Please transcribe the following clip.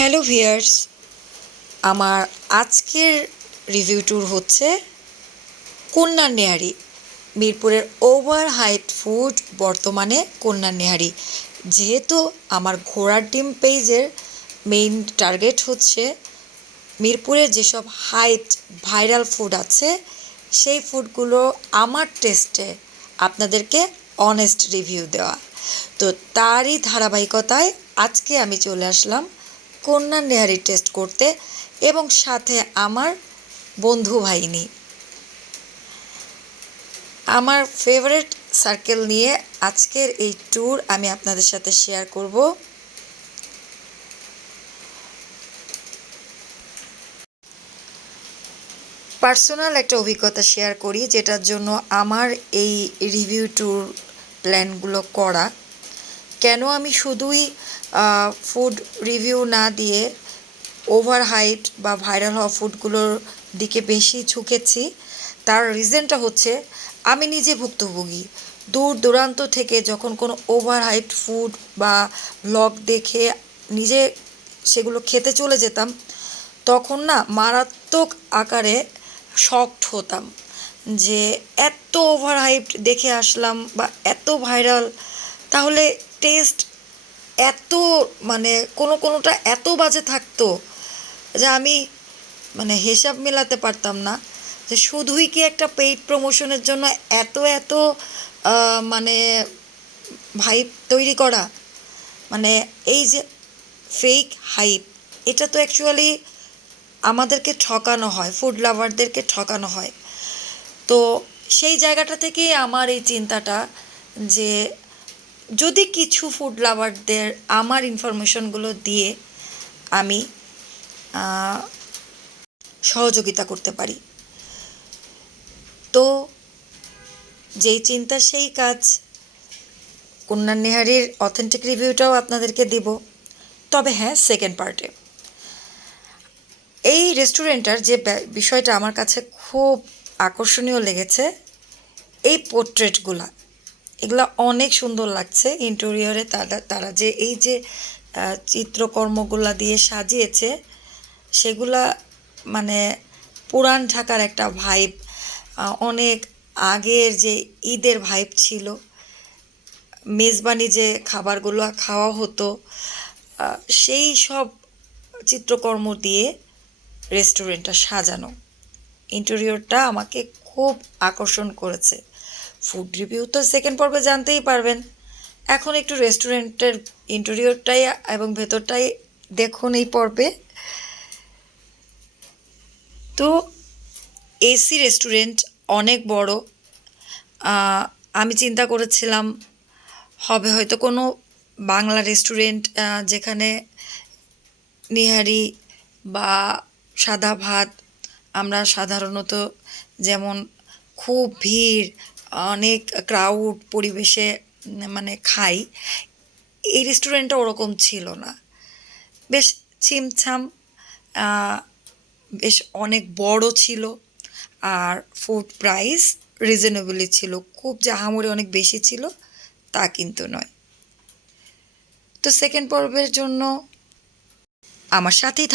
Hello viewers, আমার আজকের review tour হচ্ছে কন্যার নেহারি। মিরপুরের ওভার হাইপ ফুড বর্তমানে কন্যার নেহারি। যেহেতু আমার ঘোড়ার ডিম পেজের মেইন টার্গেট হচ্ছে মিরপুরের যেসব হাইপ ভাইরাল ফুড আছে সেই ফুডগুলো আমার টেস্টে আপনাদেরকে অনেস্ট রিভিউ দেওয়া। তো তারই ধারাবাহিকতায় আজকে আমি চলে আসলাম কন্যার নেহারি টেস্ট করতে এবং সাথে আমার বন্ধু ভাইনি। আমার ফেভারিট সার্কেল নিয়ে আজকের এই ট্যুর আমি আপনাদের সাথে শেয়ার করব। পার্সোনাল একটা অভিজ্ঞতা শেয়ার করি, যেটার জন্য আমার এই রিভিউ ট্যুর প্ল্যানগুলো করা। কেন আমি শুধুই ফুড রিভিউ না দিয়ে ওভার হাইপ বা ভাইরাল হওয়া ফুডগুলোর দিকে বেশি ঝুঁকেছি, তার রিজনটা হচ্ছে আমি নিজে ভুক্তভোগী। দূর দূরান্ত থেকে যখন কোনো ওভার হাইপড ফুড বা ব্লগ দেখে নিজে সেগুলো খেতে চলে যেতাম, তখন না মারাত্মক আকারে শকড হতাম যে এত ওভার হাইপড দেখে আসলাম বা এত ভাইরাল, তাহলে টেস্ট এত মানে কোনোটা এত বাজে থাকতো যে আমি হিসাব মেলাতে পারতাম না যে শুধুই কি একটা পেইড প্রমোশনের জন্য এত এত মানে হাইপ তৈরি করা। এই যে ফেক হাইপ, এটা তো অ্যাকচুয়ালি আমাদেরকে ঠকানো হয়, ফুড লাভারদেরকে ঠকানো হয়। তো সেই জায়গাটা থেকেই আমার এই চিন্তাটা যে যদি কিছু ফুড লাভারদের আমার ইনফরমেশনগুলো দিয়ে আমি সহযোগিতা করতে পারি। তো যেই চিন্তা সেই কাজ। কন্যার নেহারির অথেন্টিক রিভিউটাও আপনাদেরকে দিব, তবে হ্যাঁ, সেকেন্ড পার্টে। এই রেস্টুরেন্টটার যে বিষয়টা আমার কাছে খুব আকর্ষণীয় লেগেছে, এই পোর্ট্রেটগুলা, এগুলা অনেক সুন্দর লাগছে। ইন্টেরিয়রে তারা যে এই যে চিত্রকর্মগুলা দিয়ে সাজিয়েছে, সেগুলা পুরান ঢাকার একটা ভাইব, অনেক আগের যে ঈদের ভাইব ছিল, মেজবানি যে খাবারগুলো খাওয়া হতো, সেই সব চিত্রকর্ম দিয়ে রেস্টুরেন্টটা সাজানো। ইন্টেরিয়রটা আমাকে খুব আকর্ষণ করেছে। ফুড রিভিউ তো সেকেন্ড পর্বে জানতেই পারবেন। এখন একটু রেস্টুরেন্টের ইন্টেরিয়রটাই এবং ভেতরটাই দেখুন এই পর্বে। তো এসি রেস্টুরেন্ট, অনেক বড়। আমি চিন্তা করেছিলাম হবে হয়তো কোনো বাংলা রেস্টুরেন্ট, যেখানে নিহারি বা সাদা ভাত আমরা সাধারণত যেমন খুব ভিড়, অনেক ক্রাউড পরিবেশে খাই, এই রেস্টুরেন্টটা ওরকম ছিল না। বেশ ছিমছাম, বেশ অনেক বড় ছিল, আর ফুড প্রাইস রিজনেবলই ছিল। খুব যে আহামরি অনেক বেশি ছিল তা কিন্তু নয়। তো সেকেন্ড পর্বের জন্য আমার সাথেই থাকুন।